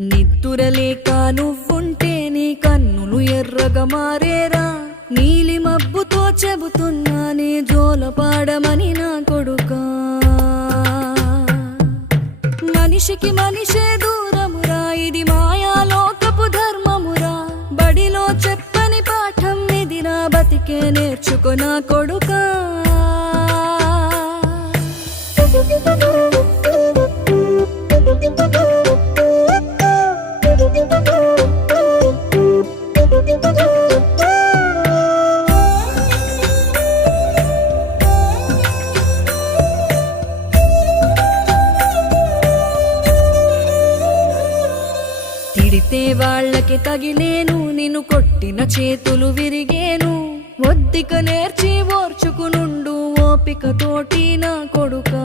నిద్దురలేక నువ్వుంటే నీ కన్నులు ఎర్రగా మారేరా. నీలి మబ్బుతో చెబుతున్నానే జోలపాడమని నా కొడుకా. మనిషికి మనిషే దూరమురా ఇది మాయాలోకపు ధర్మమురా. బడిలో చెప్పని పాఠం ఇదిరా బతికే నేర్చుకున్నా కొడుకా. తిడితే వాళ్ళకి తగిలేను నిన్ను కొట్టిన చేతులు విరిగేను. ఒద్దిక నేర్చి ఓర్చుకునుండు ఓపికతోటి నా కొడుకా.